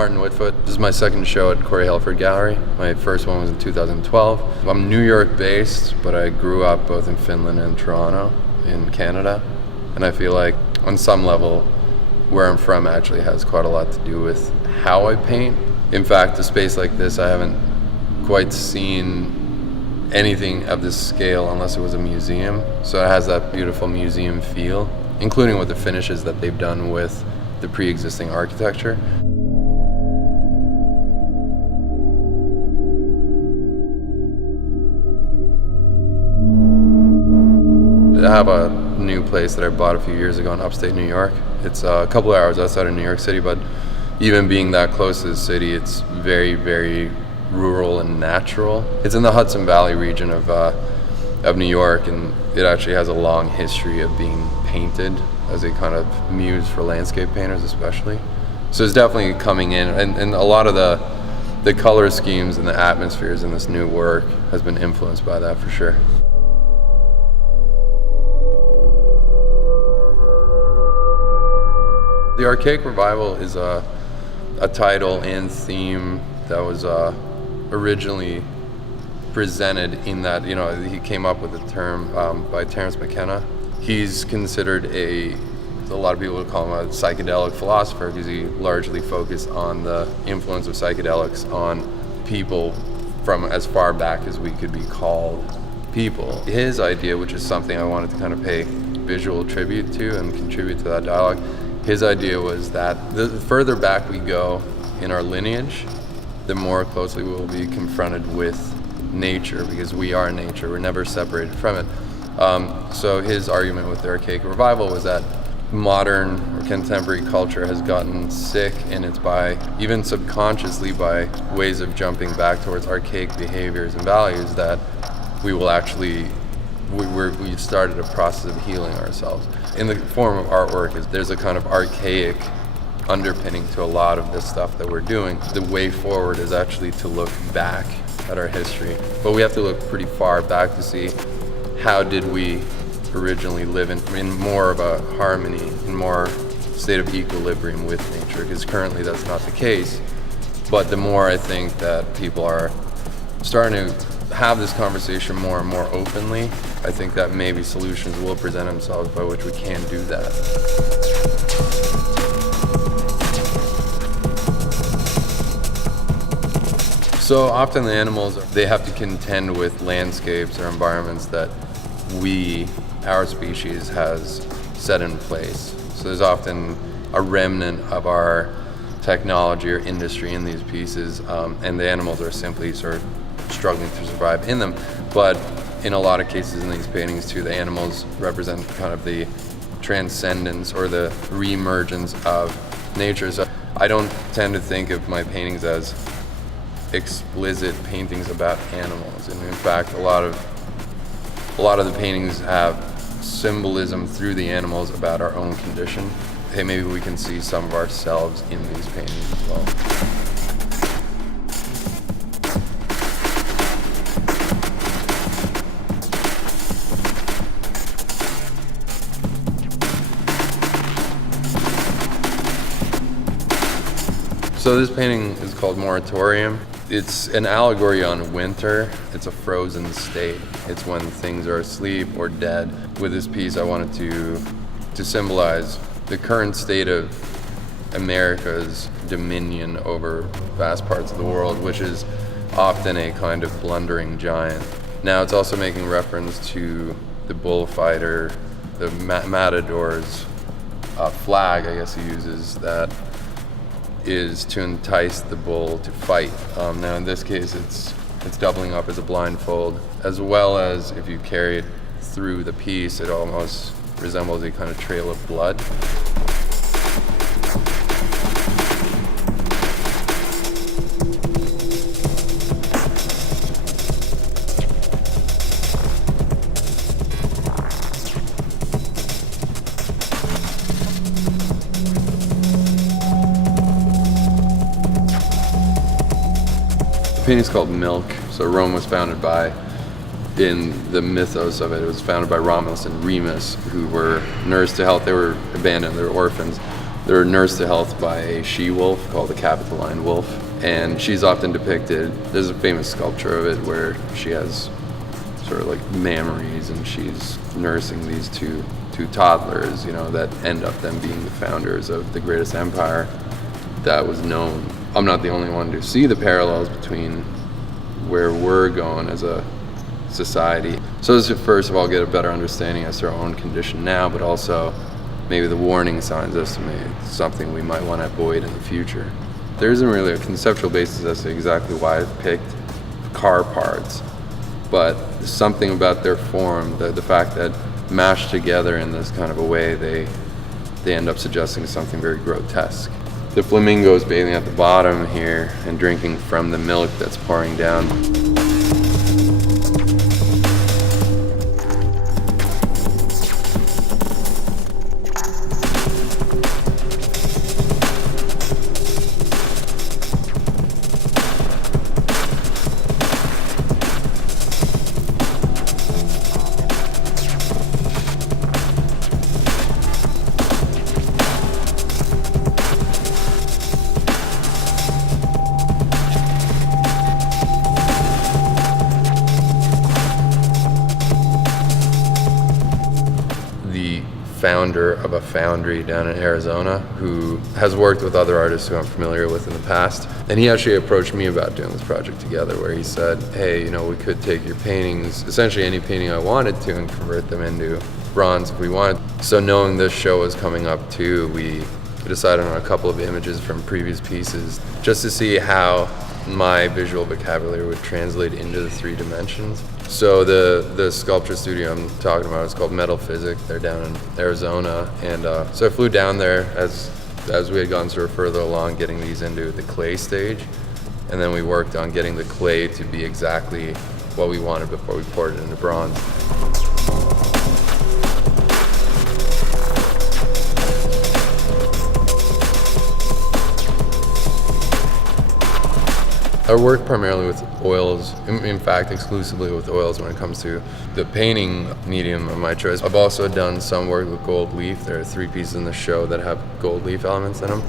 Martin Wittfooth. This is my second show at Helford Gallery. My first one was in 2012. I'm New York based, but I grew up both in Finland and Toronto in Canada. And I feel like on some level, where I'm from actually has quite a lot to do with how I paint. In fact, a space like this, I haven't quite seen anything of this scale unless it was a museum. So it has that beautiful museum feel, including with the finishes that they've done with the pre-existing architecture. I have a new place that I bought a few years ago in upstate New York. It's a couple of hours outside of New York City, but even being that close to the city, it's very, very rural and natural. It's in the Hudson Valley region of New York, and it actually has a long history of being painted as a kind of muse for landscape painters especially. So it's definitely coming in, and a lot of the color schemes and the atmospheres in this new work has been influenced by that for sure. The Archaic Revival is a title and theme that was originally presented in that, he came up with the term by Terence McKenna. He's considered a lot of people would call him a psychedelic philosopher because he largely focused on the influence of psychedelics on people from as far back as we could be called people. His idea, which is something I wanted to kind of pay visual tribute to and contribute to that dialogue, his idea was that the further back we go in our lineage, the more closely we'll be confronted with nature, because we are nature, we're never separated from it. So his argument with the Archaic Revival was that modern or contemporary culture has gotten sick, and it's by, even subconsciously, by ways of jumping back towards archaic behaviors and values that we will actually, we've started a process of healing ourselves. In the form of artwork, there's a kind of archaic underpinning to a lot of this stuff that we're doing. The way forward is actually to look back at our history, but we have to look pretty far back to see how did we originally live in more of a harmony, in more state of equilibrium with nature, because currently that's not the case. But the more I think that people are starting to have this conversation more and more openly, I think that maybe solutions will present themselves by which we can do that. So often the animals, they have to contend with landscapes or environments that our species has set in place. So there's often a remnant of our technology or industry in these pieces, and the animals are simply sort of struggling to survive in them. But in a lot of cases in these paintings too, the animals represent kind of the transcendence or the re-emergence of nature. So I don't tend to think of my paintings as explicit paintings about animals, and in fact a lot of the paintings have symbolism through the animals about our own condition. Hey, maybe we can see some of ourselves in these paintings as well. So this painting is called Moratorium. It's an allegory on winter. It's a frozen state. It's when things are asleep or dead. With this piece, I wanted to symbolize the current state of America's dominion over vast parts of the world, which is often a kind of blundering giant. Now, it's also making reference to the bullfighter, the matador's flag, I guess he uses, that is to entice the bull to fight. Now in this case it's doubling up as a blindfold, as well as if you carry it through the piece, it almost resembles a kind of trail of blood. The painting is called Milk. So Rome was founded by, in the mythos of it, it was founded by Romulus and Remus, who were nursed to health. They were abandoned, they were orphans. They're nursed to health by a she-wolf called the Capitoline wolf, and she's often depicted. There's a famous sculpture of it where she has sort of like mammaries, and she's nursing these two toddlers, that end up them being the founders of the greatest empire that was known. I'm not the only one to see the parallels between where we're going as a society. So as to first of all get a better understanding as to our own condition now, but also maybe the warning signs as to maybe something we might want to avoid in the future. There isn't really a conceptual basis as to exactly why I picked car parts, but something about their form, the fact that mashed together in this kind of a way, they end up suggesting something very grotesque. The flamingo's bathing at the bottom here and drinking from the milk that's pouring down. Founder of a foundry down in Arizona who has worked with other artists who I'm familiar with in the past. And he actually approached me about doing this project together, where he said, hey, we could take your paintings, essentially any painting I wanted to, and convert them into bronze if we wanted. So knowing this show was coming up too, we decided on a couple of images from previous pieces just to see how my visual vocabulary would translate into the 3 dimensions. So the sculpture studio I'm talking about is called Metal Physics. They're down in Arizona, and so I flew down there as we had gone sort of further along getting these into the clay stage, and then we worked on getting the clay to be exactly what we wanted before we poured it into bronze. I work primarily with oils, in fact exclusively with oils when it comes to the painting medium of my choice. I've also done some work with gold leaf. There are 3 pieces in the show that have gold leaf elements in them.